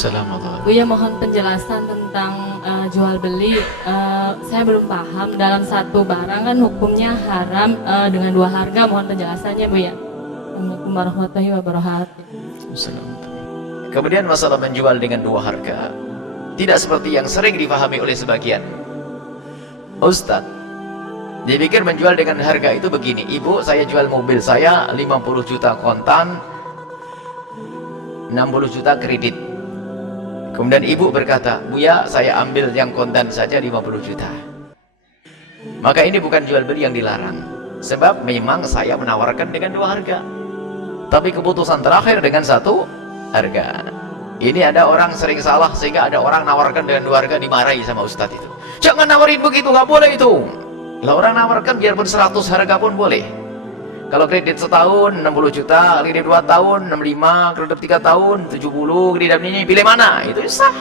Waalaikumsalam warahmatullahi Buya mohon penjelasan tentang jual beli. Saya belum paham dalam satu barang kan hukumnya haram dengan dua harga. Mohon penjelasannya Buya. Assalamualaikum warahmatullahi wabarakatuh. wabarakatuh. Kemudian masalah menjual dengan dua harga tidak seperti yang sering dipahami oleh sebagian Ustadz. Dipikir menjual dengan harga itu begini, ibu saya jual mobil saya 50 juta kontan, 60 juta kredit. Kemudian ibu berkata, Buya saya ambil yang kontan saja 50 juta. Maka ini bukan jual beli yang dilarang, sebab memang saya menawarkan dengan dua harga, tapi keputusan terakhir dengan satu harga. Ini ada orang sering salah sehingga ada orang nawarkan dengan dua harga, dimarahi sama Ustadz itu. Jangan nawarin begitu, nggak boleh itu. Lah orang nawarkan biarpun 100 harga pun boleh. Kalau kredit setahun 60 juta, kredit 2 tahun 65, kredit 3 tahun 70, kredit ini pilih mana? Itu sah.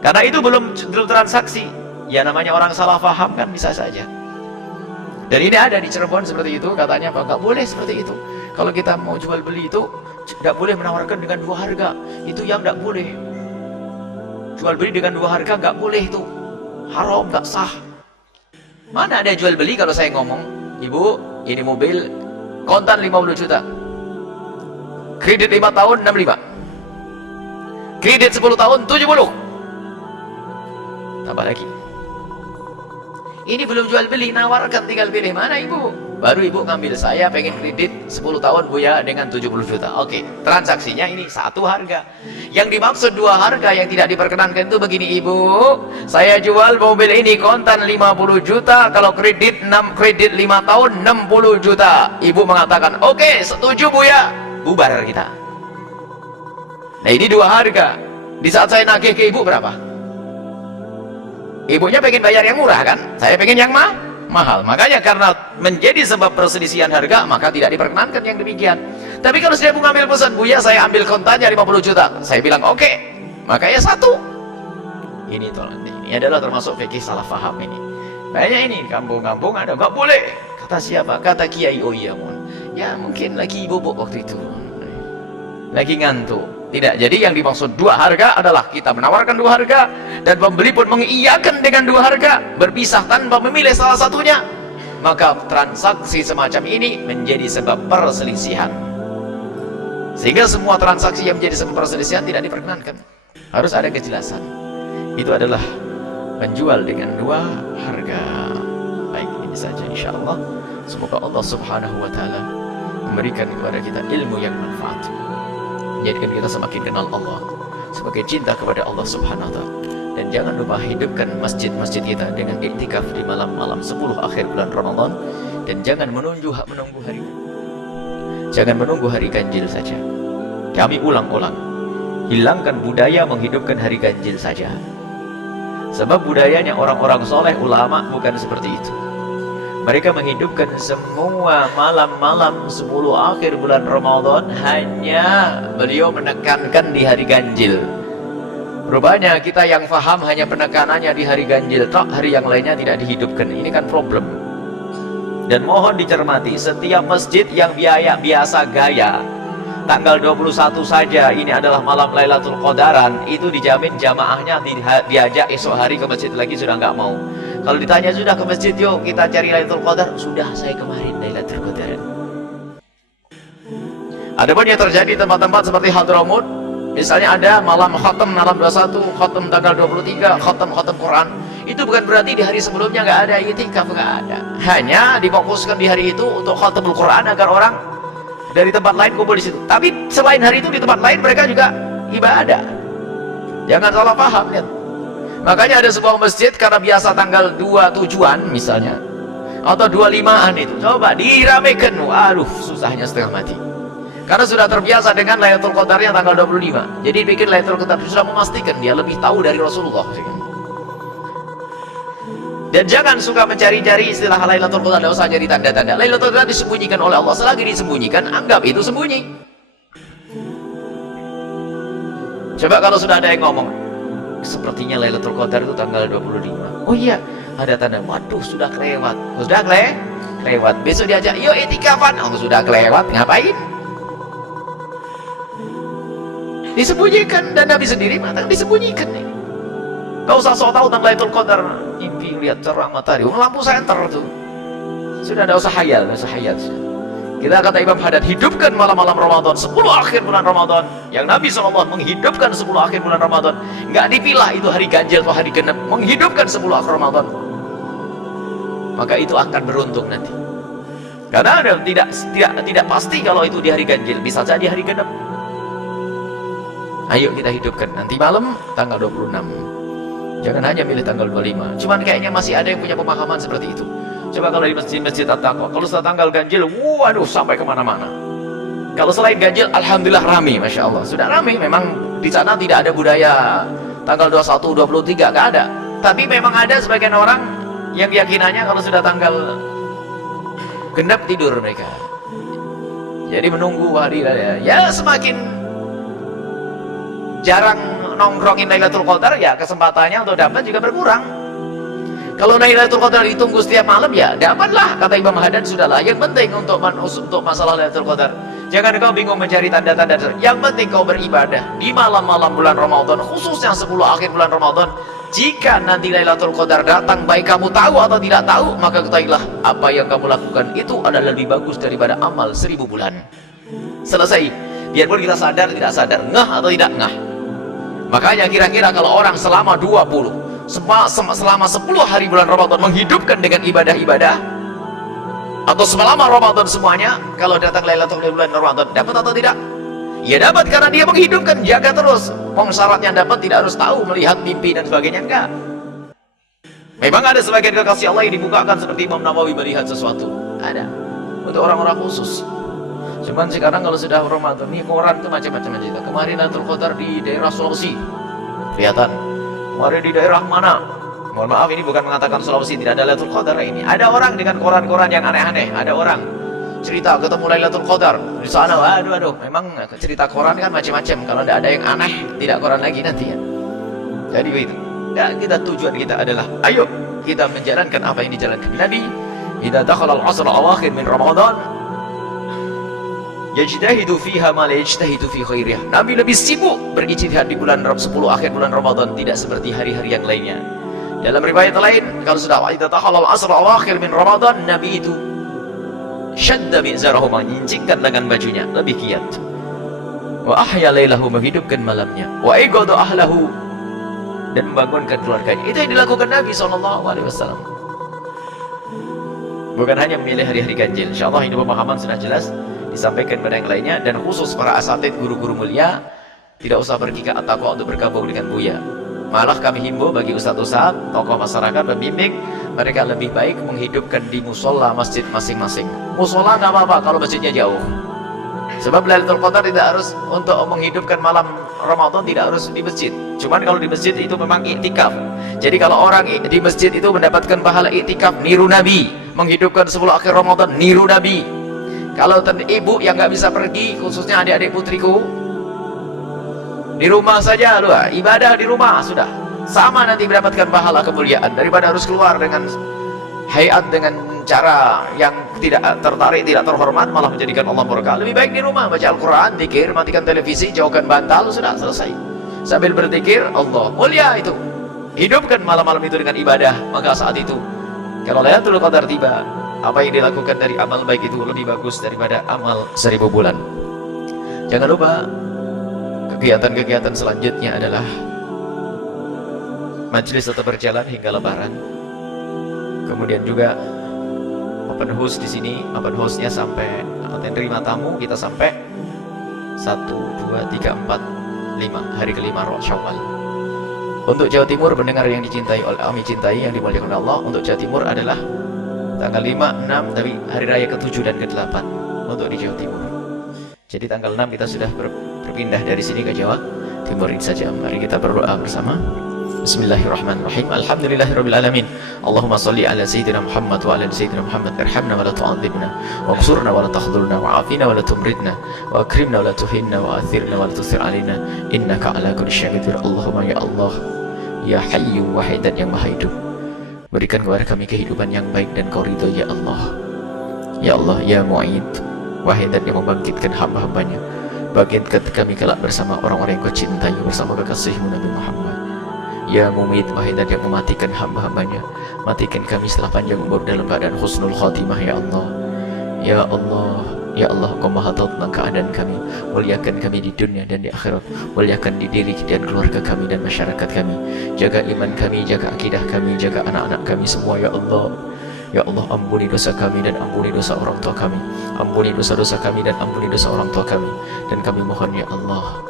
Karena itu belum transaksi. Ya namanya orang salah paham kan bisa saja. Dan ini ada di Cirebon seperti itu, katanya Pak, nggak boleh seperti itu. Kalau kita mau jual beli itu tidak boleh menawarkan dengan dua harga. Itu yang tidak boleh. Jual beli dengan dua harga nggak boleh itu. Haram, nggak sah. Mana ada jual beli kalau saya ngomong, ibu ini mobil kontan 50 juta, kredit 5 tahun 65, kredit 10 tahun 70, tambah lagi. Ini belum jual beli, nawarkan, tinggal pilih mana ibu. Baru ibu ngambil, saya pengen kredit 10 tahun Buya dengan 70 juta. Oke, transaksinya ini satu harga. Yang dimaksud dua harga yang tidak diperkenankan itu begini, ibu saya jual mobil ini kontan 50 juta, kalau kredit 5 tahun 60 juta. Ibu mengatakan oke, setuju Buya, bubar kita. Nah ini dua harga. Di saat saya nagih ke ibu berapa? Ibunya pengen bayar yang murah kan, saya pengen yang mahal. Makanya karena menjadi sebab perselisihan harga, maka tidak diperkenankan yang demikian. Tapi kalau saya mau ambil pesan, Buya saya ambil kontannya 50 juta, saya bilang oke, maka ya satu. Ini tolong, ini adalah termasuk fikih salah faham ini. Kayaknya ini kampung-kampung ada nggak boleh. Kata siapa? Kata Kiai. Oh iya mon, ya mungkin lagi bobok waktu itu, lagi ngantuk. Tidak, jadi yang dimaksud dua harga adalah kita menawarkan dua harga dan pembeli pun mengiyakan dengan dua harga, berpisah tanpa memilih salah satunya, maka transaksi semacam ini menjadi sebab perselisihan. Sehingga semua transaksi yang menjadi sebab perselisihan tidak diperkenankan. Harus ada kejelasan. Itu adalah menjual dengan dua harga. Baik, ini saja insyaallah. Semoga Allah Subhanahu wa taala memberikan kepada kita ilmu yang manfaat, menjadikan kita semakin kenal Allah, semakin cinta kepada Allah Subhanahu wa ta'ala. Dan jangan lupa hidupkan masjid-masjid kita dengan iktikaf di malam-malam 10 akhir bulan Ramadan. Dan jangan menunggu hari ganjil saja. Kami ulang-ulang, hilangkan budaya menghidupkan hari ganjil saja. Sebab budayanya orang-orang soleh, ulama bukan seperti itu. Mereka menghidupkan semua malam-malam 10 akhir bulan Ramadan, hanya beliau menekankan di hari ganjil. Rupanya kita yang faham hanya penekanannya di hari ganjil, tak hari yang lainnya tidak dihidupkan. Ini kan problem. Dan mohon dicermati, setiap masjid yang biasa gaya tanggal 21 saja ini adalah malam Lailatul Qadaran, itu dijamin jamaahnya diajak esok hari ke masjid lagi sudah nggak mau. Kalau ditanya sudah ke masjid, yuk kita cari Lailatul Qadar, sudah saya kemarin Lailatul Qadar. Adapun yang terjadi di tempat-tempat seperti Hadramut, misalnya ada malam khatam malam 21, khatam tanggal 23, khatam Quran, itu bukan berarti di hari sebelumnya nggak ada itikaf, nggak ada. Hanya difokuskan di hari itu untuk khatamul Quran agar orang dari tempat lain kumpul di situ. Tapi selain hari itu di tempat lain mereka juga ibadah. Jangan salah paham, lihat. Makanya ada sebuah masjid karena biasa tanggal 27-an misalnya, atau 25-an itu, coba diramekan, waduh susahnya setengah mati. Karena sudah terbiasa dengan Lailatul Qadarnya tanggal 25. Jadi bikin Lailatul Qadar, sudah memastikan dia lebih tahu dari Rasulullah. Dan jangan suka mencari-cari istilah Lailatul Qadar, tidak usah jadi tanda-tanda. Lailatul Qadar disembunyikan oleh Allah, selagi disembunyikan anggap itu sembunyi. Coba kalau sudah ada yang ngomong, sepertinya Lailatul Qadar itu tanggal 25. Oh iya, ada tanda, waduh sudah kelewat. Sudah kelewat. Besok diajak, yuk itikafan. Oh sudah kelewat, ngapain? Disembunyikan, dan Nabi sendiri mengatakan disembunyikan ini. Gak usah sok tahu tentang Lailatul Qadar. Mimpi lihat terang matahari, lampu senter tuh. Sudah ada usah hayal, usah hayal. Kita kata Imam Haddad, hidupkan malam-malam Ramadan, 10 akhir bulan Ramadan. Yang Nabi SAW menghidupkan 10 akhir bulan Ramadan. Nggak dipilah itu hari ganjil atau hari genap, menghidupkan 10 akhir Ramadan. Maka itu akan beruntung nanti. Karena ada tidak pasti kalau itu di hari ganjil, bisa jadi hari genap. Ayo kita hidupkan nanti malam tanggal 26. Jangan hanya milih tanggal 25. Cuman kayaknya masih ada yang punya pemahaman seperti itu. Coba kalau di masjid-masjid At-Taqwa, kalau setelah tanggal ganjil, waduh sampai kemana-mana. Kalau selain ganjil, alhamdulillah rame, masya Allah. Sudah rame, memang di sana tidak ada budaya tanggal 21, 23, nggak ada. Tapi memang ada sebagian orang yang keyakinannya kalau sudah tanggal genap tidur mereka. Jadi menunggu hari raya. Ya semakin jarang nongkrongin Lailatul Qadar, ya kesempatannya untuk dapat juga berkurang. Kalau Lailatul Qadar ditunggu setiap malam, ya dapatlah. Kata Imam Haddad, sudahlah. Yang penting untuk masalah Lailatul Qadar, jangan kau bingung mencari tanda-tanda. Yang penting kau beribadah di malam-malam bulan Ramadan, khususnya 10 akhir bulan Ramadan. Jika nanti Lailatul Qadar datang, baik kamu tahu atau tidak tahu, maka ketahuilah apa yang kamu lakukan itu adalah lebih bagus daripada amal 1000 bulan. Selesai. Biarpun kita sadar tidak sadar, ngah atau tidak ngah. Makanya kira-kira kalau orang selama 10 hari bulan Ramadan menghidupkan dengan ibadah-ibadah, atau selama Ramadan semuanya, kalau datang Lailatul bulan Ramadan, dapat atau tidak? Ya dapat, karena dia menghidupkan, jaga terus. Syaratnya dapat tidak harus tahu, melihat mimpi dan sebagainya, enggak. Memang ada sebagian kekasih Allah yang dibukakan seperti Imam Nawawi melihat sesuatu, ada untuk orang-orang khusus. Cuman sekarang kalau sudah Ramadan, ini koran itu macam-macam cerita. Kemarin Lailatul Qadar di daerah Sulawesi, kelihatan. Kemarin di daerah mana? Mohon maaf, ini bukan mengatakan Sulawesi tidak ada Lailatul Qadar ini. Ada orang dengan koran-koran yang aneh-aneh. Ada orang cerita ketemu Lailatul Qadar di sana. Waduh, memang cerita koran kan macam-macam. Kalau tidak ada yang aneh, tidak koran lagi nanti ya. Jadi begitu. Ya, tujuan kita adalah, ayo kita menjalankan apa yang dijalankan Nabi. Idza dakhala al-'ashr al-awakhir min Ramadan, yajtahidu fiha ma la yajtahidu fi khairih. Nabi lebih sibuk berijtihad di bulan 10 akhir bulan Ramadan, tidak seperti hari-hari yang lainnya. Dalam riwayat lain, kalau sudah idza dakhala al-'ashr al-awakhir min Ramadan, Nabi itu syadda mi'zarahu, menyincingkan lengan bajunya, lebih giat. Wa ahya lailahu, menghidupkan malamnya. Wa iqadha ahlahu, dan membangunkan keluarganya. Itu yang dilakukan Nabi SAW. Bukan hanya memilih hari-hari ganjil. InsyaAllah ini pemahaman sudah jelas disampaikan pada yang lainnya, dan khusus para asatid, guru-guru mulia, tidak usah pergi ke At-Taqwa untuk bergabung dengan Buya. Malah kami himbau bagi ustaz-ustaz, tokoh masyarakat, pembimbing, mereka lebih baik menghidupkan di musola masjid masing-masing. Musola nggak apa-apa kalau masjidnya jauh. Sebab Lailatul Qadar tidak harus untuk menghidupkan malam Ramadan, tidak harus di masjid. Cuman kalau di masjid itu memang iktikaf. Jadi kalau orang di masjid itu mendapatkan pahala iktikaf, niru Nabi, menghidupkan 10 akhir Ramadan, niru Nabi. Kalau ibu yang nggak bisa pergi, khususnya adik-adik putriku, di rumah saja lu, ibadah di rumah sudah sama, nanti mendapatkan pahala kemuliaan daripada harus keluar dengan hayat, dengan cara yang tidak tertarik, tidak terhormat, malah menjadikan Allah murka. Lebih baik di rumah baca Al-Quran, zikir, matikan televisi, jauhkan bantal, sudah selesai. Sambil berzikir, Allah mulia itu. Hidupkan malam-malam itu dengan ibadah. Maka saat itu kalau Lailatul Qadar tiba, apa yang dilakukan dari amal baik itu lebih bagus daripada amal 1000 bulan. Jangan lupa, kegiatan-kegiatan selanjutnya adalah majelis tetap berjalan hingga Lebaran. Kemudian juga open house di sini, open house-nya sampai terima tamu kita sampai 1, 2, 3, 4, 5 hari kelima Syawal. Untuk Jawa Timur, pendengar yang dicintai oleh kami, cintai yang dimuliakan Allah, untuk Jawa Timur adalah tanggal 5, 6, tapi hari raya ke-7 dan ke-8 untuk di Jawa Timur. Jadi tanggal 6 kita sudah berpindah dari sini ke Jawa Timur ini saja. Mari kita berdoa bersama. Bismillahirrahmanirrahim. Alhamdulillahirabbil alamin. Allahumma shalli ala sayyidina Muhammad wa ala sayyidina Muhammad. Irhamna wa la tu'adzibna, wansurna wa la takhdhulna, wa'afina wa la tumridna, wa akrimna wa la tuhinna, wa athirna wa la tusir alaina, innaka ala kulli syai'in qadir. Allahumma ya Allah, ya Hayyu Wahidan yang Maha Hidup, berikan kepada kami kehidupan yang baik dan Kau ridho ya Allah. Ya Allah, ya Mu'id, Wahidan yang membangkitkan hamba-hambanya, bangkitkan kami kelak bersama orang-orang yang kau cintai, bersama kekasihmu Nabi Muhammad. Ya Mumit, wahai zat yang mematikan hamba-hambanya, matikan kami setelah panjang umur dalam keadaan husnul khatimah ya Allah. Ya Allah, ya Allah, Kau maha tahu tentang keadaan kami. Muliakan kami di dunia dan di akhirat. Muliakan di diri dan keluarga kami dan masyarakat kami. Jaga iman kami, jaga akidah kami, jaga anak-anak kami semua ya Allah. Ya Allah, ampuni dosa kami dan ampuni dosa orang tua kami. Ampuni dosa-dosa kami dan ampuni dosa orang tua kami. Dan kami mohon ya Allah,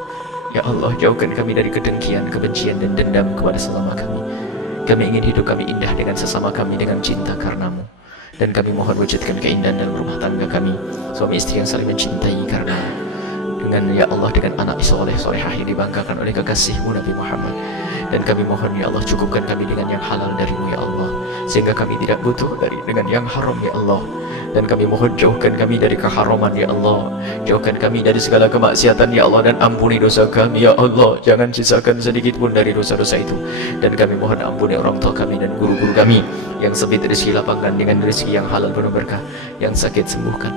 ya Allah, jauhkan kami dari kedengkian, kebencian dan dendam kepada sesama kami. Kami ingin hidup kami indah dengan sesama kami dengan cinta karenamu. Dan kami mohon wujudkan keindahan dalam rumah tangga kami, suami istri yang saling mencintai karena dengan ya Allah, dengan anak soleh solehah yang dibanggakan oleh kekasihmu Nabi Muhammad. Dan kami mohon ya Allah, cukupkan kami dengan yang halal darimu ya Allah, sehingga kami tidak butuh dengan yang haram ya Allah. Dan kami mohon jauhkan kami dari keharaman ya Allah, jauhkan kami dari segala kemaksiatan ya Allah, dan ampuni dosa kami ya Allah, jangan sisakan sedikit pun dari dosa-dosa itu. Dan kami mohon ampuni orang tua kami dan guru-guru kami yang sempit rezeki, lapangkan dengan rezeki yang halal penuh berkah, yang sakit sembuhkan,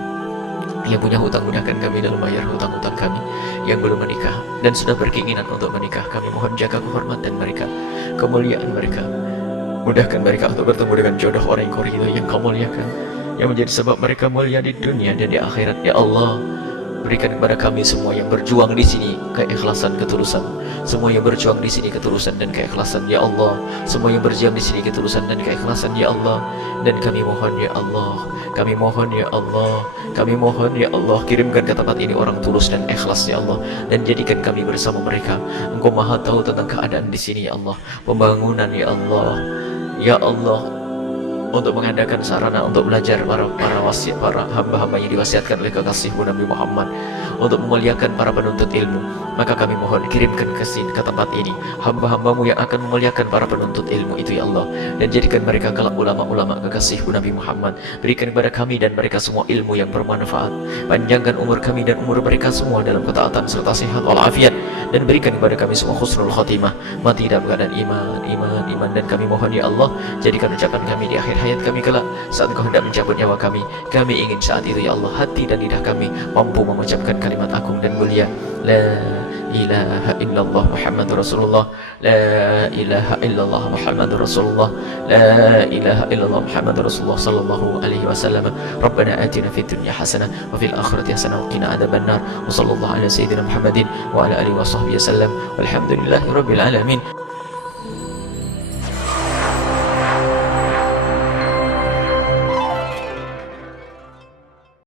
yang punya hutang mudahkan kami dalam bayar hutang-hutang kami, yang belum menikah dan sudah berkeinginan untuk menikah, kami mohon jaga kehormatan mereka, kemuliaan mereka, mudahkan mereka untuk bertemu dengan jodoh orang yang kau ridhai, yang kau muliakan, yang menjadi sebab mereka mulia di dunia dan di akhirat ya Allah. Berikan kepada kami semua yang berjuang di sini keikhlasan, ketulusan. Semua yang berjuang di sini ketulusan dan keikhlasan ya Allah. Semua yang berjuang di sini ketulusan dan keikhlasan ya Allah. Dan kami mohon ya Allah, kami mohon ya Allah, kami mohon ya Allah, kirimkan ke tempat ini orang tulus dan ikhlas ya Allah, dan jadikan kami bersama mereka. Engkau maha tahu tentang keadaan di sini ya Allah. Pembangunan ya Allah, ya Allah, untuk mengadakan sarana untuk belajar para hamba-hamba yang diwasiatkan oleh kekasihmu Nabi Muhammad, untuk memuliakan para penuntut ilmu. Maka kami mohon kirimkan ke sini, ke tempat ini, hamba-hambamu yang akan memuliakan para penuntut ilmu itu ya Allah, dan jadikan mereka kelak ulama-ulama kekasihmu Nabi Muhammad. Berikan kepada kami dan mereka semua ilmu yang bermanfaat. Panjangkan umur kami dan umur mereka semua dalam ketaatan serta sehat walafiat, dan berikan kepada kami semua husnul khotimah, mati dalam keadaan iman. Dan kami mohon ya Allah, jadikan ucapan kami di akhir hayat kami kelak, saat Engkau hendak mencabut nyawa kami ingin saat itu ya Allah, hati dan lidah kami mampu mengucapkan kalimat agung dan mulia, la ilaha illallah Muhammadur Rasulullah, la ilaha illallah Muhammadur Rasulullah, la ilaha illallah Muhammadur Rasulullah sallallahu alaihi wasallam. Rabbana atina fid dunya hasanah wa fil akhirati hasanah wa qina adzabannar. Wa sallallahu ala sayyidina Muhammadin wa ala alihi wa sahbihi wasallam. Walhamdulillahirabbil alamin.